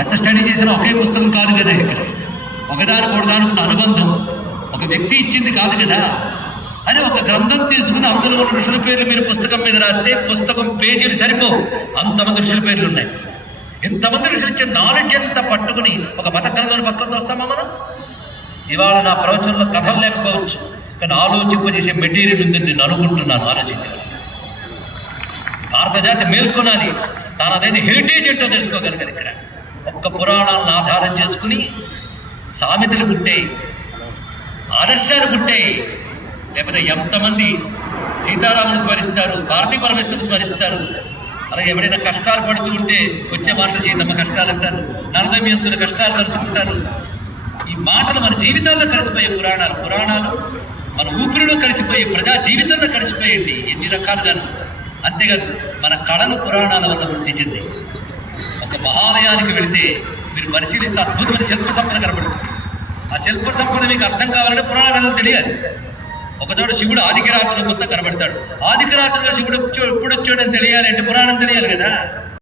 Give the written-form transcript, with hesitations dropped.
ఎంత స్టడీ చేసినా ఒకే పుస్తకం కాదు కదా. ఇక్కడ ఒకదానికి అనుబంధం ఒక వ్యక్తి ఇచ్చింది కాదు కదా. అని ఒక గ్రంథం తీసుకుని అందులో ఉన్న ఋషుల పేర్లు మీరు పుస్తకం మీద రాస్తే పుస్తకం పేజీలు సరిపోవు, అంతమంది ఋషుల పేర్లు ఉన్నాయి. ఇంతమంది ఋషులు ఇచ్చే నాలెడ్జ్ ఎంత పట్టుకుని ఒక మత గ్రంథాన్ని పక్కన వస్తామా మనం? ఇవాళ నా ప్రవచనంలో కథలు లేకపోవచ్చు, కానీ ఆలోచింపజేసే మెటీరియల్ ఉందని నేను అనుకుంటున్నాను. ఆలోచించగలిగి భారత జాతి మేల్కొనాలి, తనదైన హెరిటేజ్ ఏంటో తెలుసుకోగలిగారు. ఇక్కడ ఒక్క పురాణాలను ఆధారం చేసుకుని సామెతలు పుట్టాయి, ఆదర్శాలు పుట్టాయి. లేకపోతే ఎంతమంది సీతారాముని స్మరిస్తారు, భారతీ పరమేశ్వరుని స్మరిస్తారు. అలాగే ఎవరైనా కష్టాలు పడుతూ ఉంటే వచ్చే మాటలు సీతమ్మ కష్టాలు అంటారు, నరదమయంతుల కష్టాలు తలుచుకుంటారు. ఈ మాటలు మన జీవితాల్లో కలిసిపోయే పురాణాలు మన ఊపిరిలో కలిసిపోయి ప్రజా జీవితంలో కలిసిపోయండి ఎన్ని రకాలుగాను. అంతేకాదు మన కళలు పురాణాల వల్ల వృద్ధి చెంది. ఒక మహాలయానికి వెళితే మీరు పరిశీలిస్తే అద్భుతమైన శిల్ప సంపద కనబడుతుంది. ఆ శిల్ప సంపద మీకు అర్థం కావాలంటే పురాణ కథలు తెలియాలి. ఒకచోట శివుడు ఆదికిరాత్రులు మొత్తం కనబడతాడు. ఆదికిరాత్రులుగా శివుడు ఎప్పుడు వచ్చాడని తెలియాలి అంటే పురాణం తెలియాలి కదా.